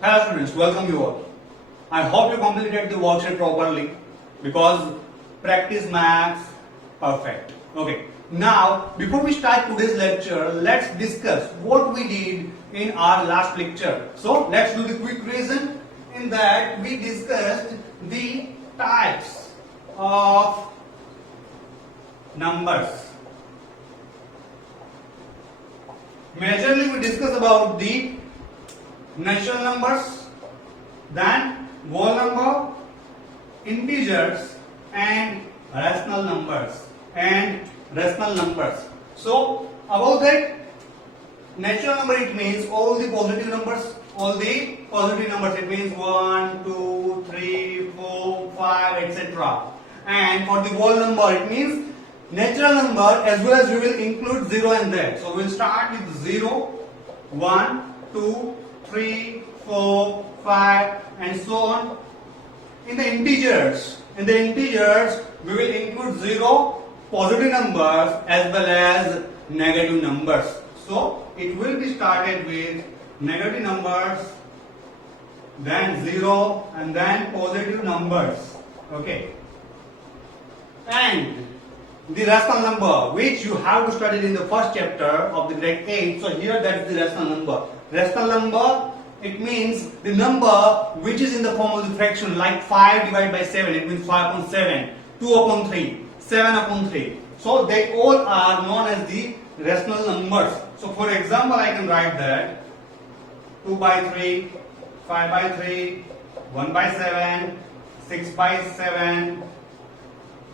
Hello students, welcome you all. I hope you completed the worksheet properly because practice makes perfect. Okay. Now, before we start today's lecture, let's discuss what we did in our last lecture. So, let's do the quick revision. In that, we discussed the types of numbers. Majorly, we discussed about the natural numbers, then whole number, integers, and rational numbers. So about that, natural number, it means all the positive numbers. It means 1, 2, 3, 4, 5, etc. And for the whole number, it means natural number as well as we will include 0 in there. So we will start with 0, 1, 2, 3, 4, 5, and so on. In the integers, we will include 0 positive numbers as well as negative numbers. So it will be started with negative numbers, then 0, and then positive numbers. Okay. And the rational number, which you have to study in the first chapter of the grade 8. So here that is the rational number. Rational number, it means the number which is in the form of the fraction, like 5 divided by 7, it means 5 upon 7, 2 upon 3, 7 upon 3. So they all are known as the rational numbers. So for example, I can write that 2 by 3, 5 by 3, 1 by 7, 6 by 7,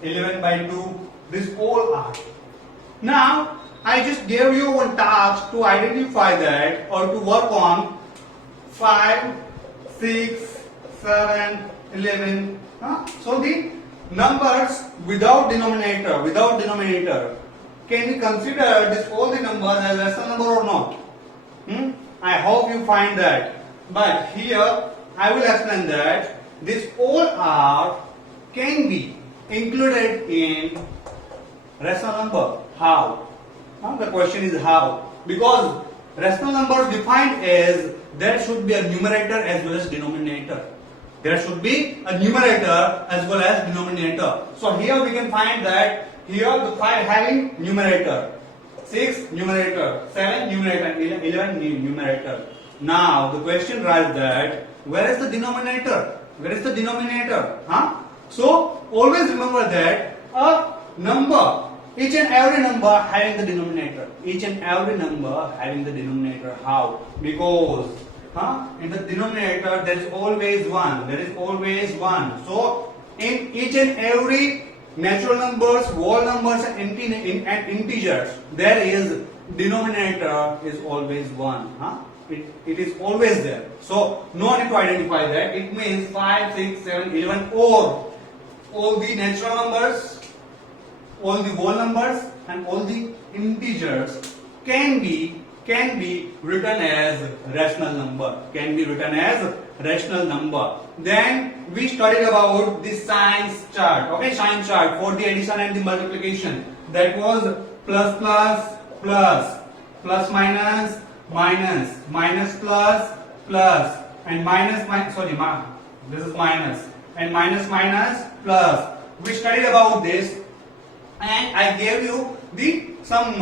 11 by 2. These all are. Now, I just gave you one task to identify that or to work on 5, 6, 7, 11. So the numbers without denominator, can we consider this all the numbers as rational number or not? I hope you find that. But here I will explain that this all are can be included in rational number. How? The question is how? Because rational number defined as there should be a numerator as well as denominator. There should be a numerator as well as denominator. So here we can find that here the 5 having numerator, 6 numerator, 7 numerator, 11 numerator. Now the question arises that where is the denominator? So always remember that a number, each and every number having the denominator. How? Because in the denominator there is always one. So in each and every natural numbers, whole numbers, and integers, there is denominator is always one. It is always there. So no need to identify that. It means 5, 6, 7, 11, or all the natural numbers, all the whole numbers, and all the integers can be written as rational number. Then we studied about the sign chart. Okay, sign chart for the addition and the multiplication. That was plus plus plus, plus minus minus, minus plus plus, and this is minus, and minus minus plus. We studied about this, and I gave you some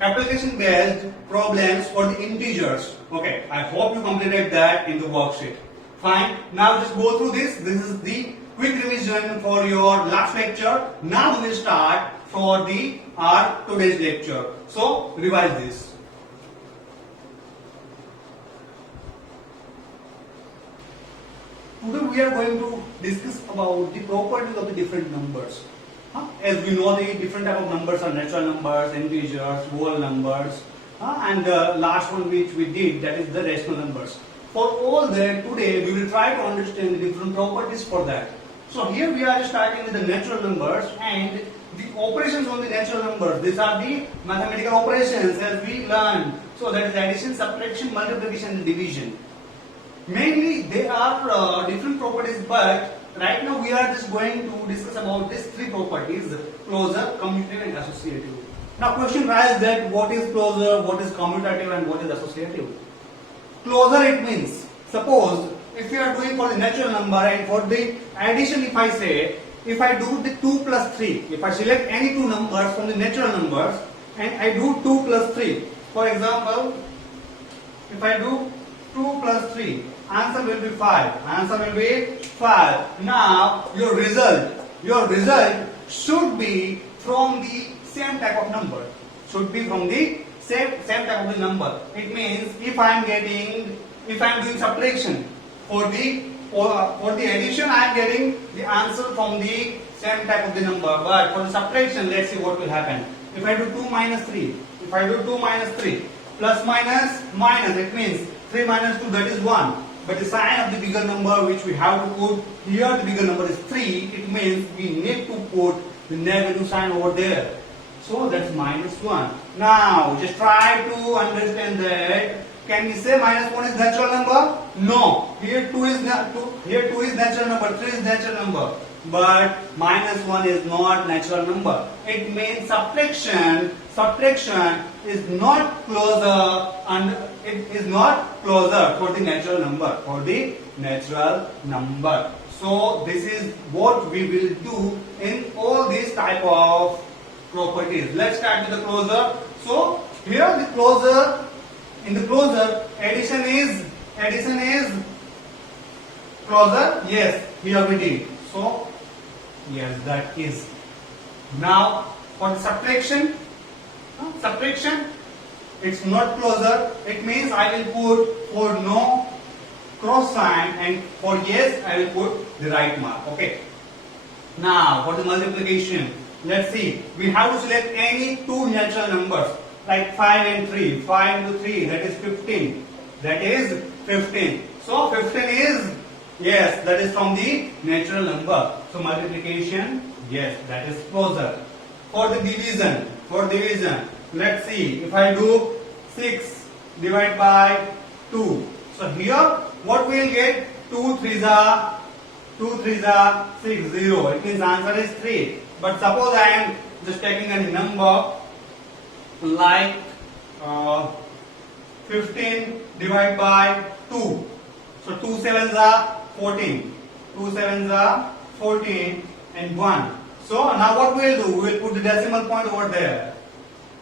application based problems for the integers. Okay, I hope you completed that in the worksheet. Fine. Now just go through this. This is the quick revision for your last lecture. Now we will start for our today's lecture. So revise this. Today we are going to discuss about the properties of the different numbers. As we know, the different type of numbers are natural numbers, integers, whole numbers, and the last one which we did, that is the rational numbers. For all that, today we will try to understand the different properties for that. So here we are starting with the natural numbers and the operations on the natural numbers. These are the mathematical operations as we learned. So that is addition, subtraction, multiplication, and division. Mainly they are different properties, but right now we are just going to discuss about these three properties: closure, commutative, and associative. Now question arises that what is closure, what is commutative, and what is associative? closer it means, suppose if you are doing for the natural number and for the addition, if I say, if I do the 2 plus 3, if I select any two numbers from the natural numbers and I do 2 plus 3, for example, if I do 2 plus 3, answer will be 5. Answer will be 5. Now your result should be from the same type of number. Should be from the same type of the number. It means if I am doing subtraction for the addition, I am getting the answer from the same type of the number. But for the subtraction, let's see what will happen. If I do 2 minus 3, if I do 2 minus 3, plus minus minus, it means 3 minus 2, that is 1. But the sign of the bigger number which we have to put here, the bigger number is 3. It means we need to put the negative sign over there. So that's minus 1. Now just try to understand that. Can we say minus 1 is natural number? No. Here 2 is natural number, 3 is natural number. But minus 1 is not natural number. It means subtraction is not closer, and it is not closer for the natural number. So this is what we will do in all these type of properties. Let's start with the closer. So here the closer, in the closer, addition is closer. Yes, here we did. So yes, that is. Now for the subtraction, it's not closer. It means I will put for no cross sign, and for yes I will put the right mark. Okay. Now for the multiplication, let's see. We have to select any two natural numbers like 5 and 3. 5 into 3, that is 15. That is 15. So 15 is, yes, that is from the natural number. So multiplication, yes, that is closer. For the division, let's see. If I do 6 divided by 2. So here what we will get? 2 3s are 6, 0. It means answer is 3. But suppose I am just taking a number like 15 divided by 2. So 2 7s are 14. 2 7s are 14 and 1. So now what we will do? We will put the decimal point over there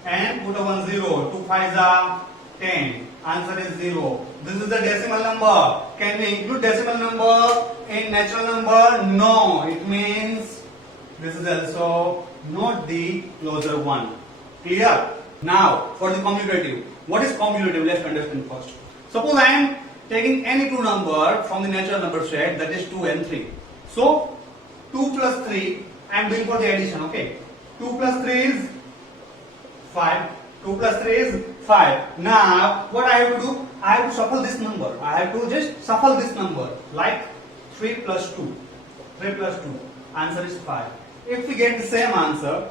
and put a 1 0. 2 5s are 10. Answer is 0. This is the decimal number. Can we include decimal number in natural number? No. It means this is also not the closer one. Clear? Now for the commutative. What is commutative? Let's understand first. Suppose I am taking any two number from the natural number set, that is 2 and 3. So 2 plus 3, I am doing for the addition. Okay. 2 plus 3 is 5. 2 plus 3 is 5. Now what I have to do? I have to shuffle this number. I have to just shuffle this number like 3 plus 2. 3 plus 2. Answer is 5. If we get the same answer,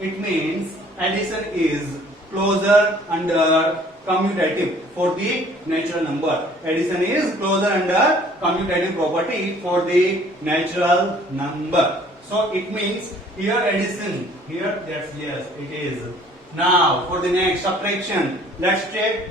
it means addition is closer under commutative for the natural number. Addition is closer under commutative property for the natural number. So it means here addition, here that's yes, it is. Now for the next subtraction, let's check.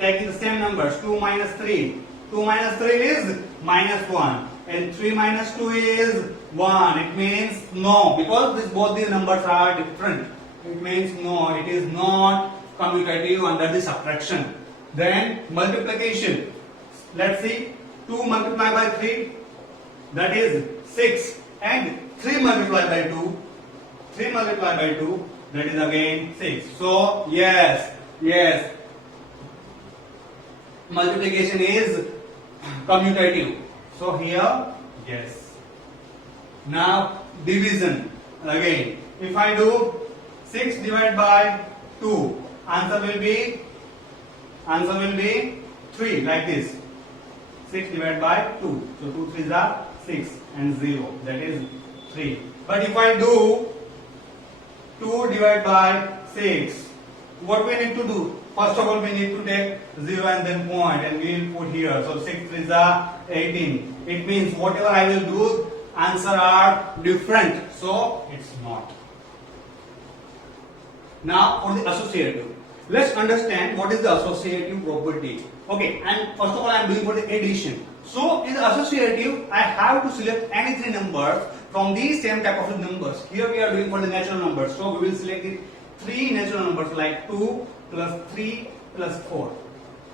Taking the same numbers, 2 minus 3. 2 minus 3 is minus 1. And 3 minus 2 is 1. It means no, because both these numbers are different. It means no, it is not commutative under the subtraction. Then multiplication. Let's see. 2 multiplied by 3, that is 6. And 3 multiplied by 2, that is again 6. So yes, multiplication is commutative. So here, yes. Now division. Again, if I do 6 divided by 2, answer will be 3, like this. 6 divided by 2. So 2 3s are 6 and 0. That is 3. But if I do 2 divided by 6, what we need to do? First of all, we need to take 0 and then point, and we will put here. So 6 3s are 18. It means whatever I will do, answer are different. So it's not. Now for the associative. Let's understand what is the associative property. Okay, and first of all, I am doing for the addition. So in the associative, I have to select any three numbers from these same type of numbers. Here we are doing for the natural numbers. So we will select the three natural numbers like 2 plus 3 plus 4.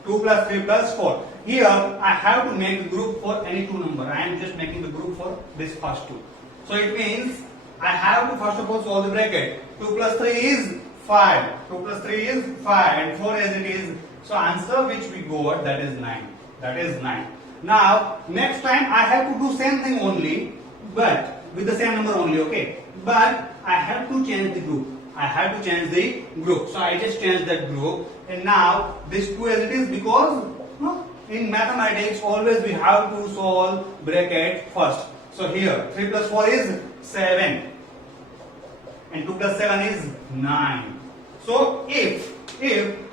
2 plus 3 plus 4. Here I have to make the group for any two number. I am just making the group for this first two. So it means I have to first of all solve the bracket. 2 plus 3 is 5. 2 plus 3 is 5 and 4 as it is. So answer which we got, that is 9. That is 9. Now next time I have to do same thing only, but with the same number only, okay. But I have to change the group. I have to change the group. So I just changed that group, and now this 2 as it is, because in mathematics always we have to solve bracket first. So here 3 plus 4 is 7 and 2 plus 7 is 9. So if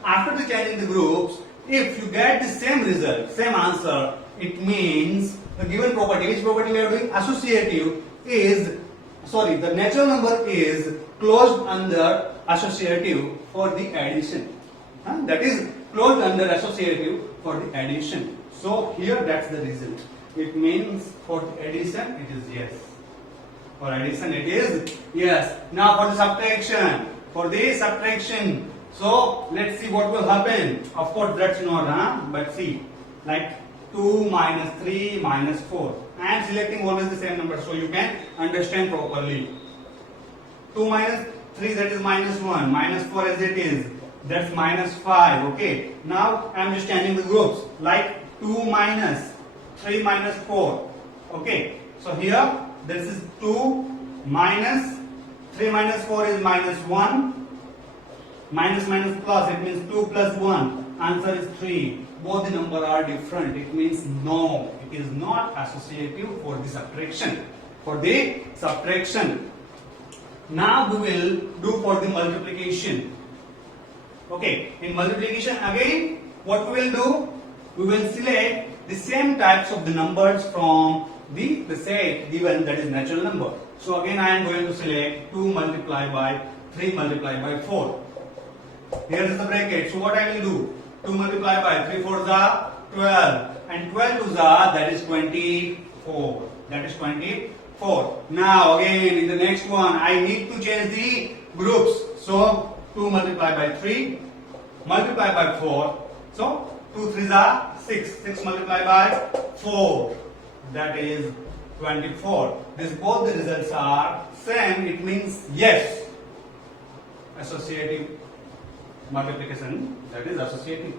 after the changing the groups, if you get the same result, same answer, it means the given property, which property we are doing, associative, is, sorry, the natural number is closed under associative for the addition. That is closed under associative for the addition. So here that's the result. It means for the addition it is yes. For addition it is yes. Now for the subtraction. For the subtraction. So let's see what will happen. Of course that's not, but see, like 2 minus 3 minus 4. I am selecting always the same number so you can understand properly. 2 minus 3, that is minus 1. Minus 4 as it is, that's minus 5. Okay. Now I am just changing the groups like 2 minus 3 minus 4. Okay. So here this is 2 minus 3 minus 4 is minus 1. Minus minus plus, it means 2 plus 1. Answer is 3. Both the numbers are different. It means no, it is not associative for the subtraction. For the subtraction. Now we will do for the multiplication. Okay, in multiplication again, what we will do? We will select the same types of the numbers from the set given, that is natural number. So again I am going to select 2 multiplied by 3 multiplied by 4. Here is the bracket. So what I will do? 2 multiplied by 3 4 are 12 and 12 2 are, that is 24. That is 24. Now again in the next one I need to change the groups. So 2 multiplied by 3 multiplied by 4. So 2 3s are 6. 6 multiplied by 4. That is 24. This both the results are same. It means yes. Associative multiplication, that is associative.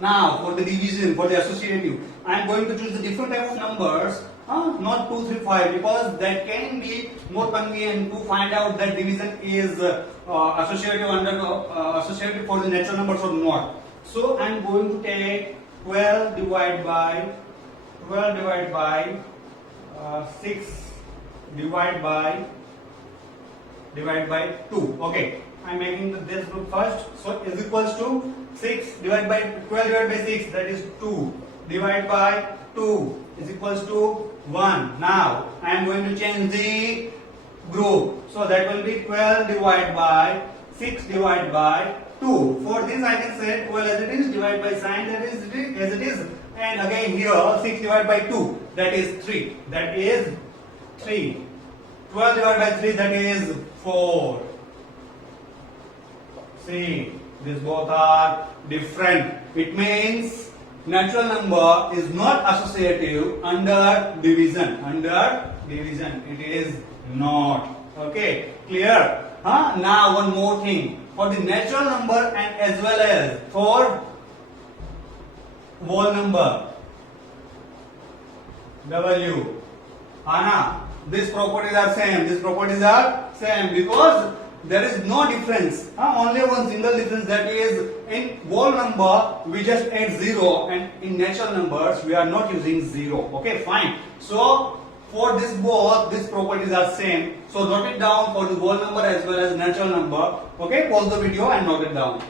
Now for the division, for the associative, I am going to choose the different type of numbers, not 2 3 5, because that can be more convenient to find out that division is associative associative for the natural numbers or not. So I am going to take 12 divided by 6 divided by 2. Okay. I am making this group first. So is equals to 6 divided by 12 divided by 6, that is 2 divided by 2 is equals to 1. Now I am going to change the group. So that will be 12 divided by 6 divided by 2. For this I can say 12 as it is, divided by sign, that is as it is, and again here 6 divided by 2, that is 3. That is 3. 12 divided by 3, that is 4. See, these both are different. It means natural number is not associative under division. Under division, it is not. Okay, clear? Now one more thing. For the natural number and as well as for whole number, W, these properties are same. These properties are same because there is no difference. Only one single difference, that is in whole number we just add 0 and in natural numbers we are not using 0. Okay, fine. So for this both these properties are same. So note it down for the whole number as well as natural number. Okay, pause the video and note it down.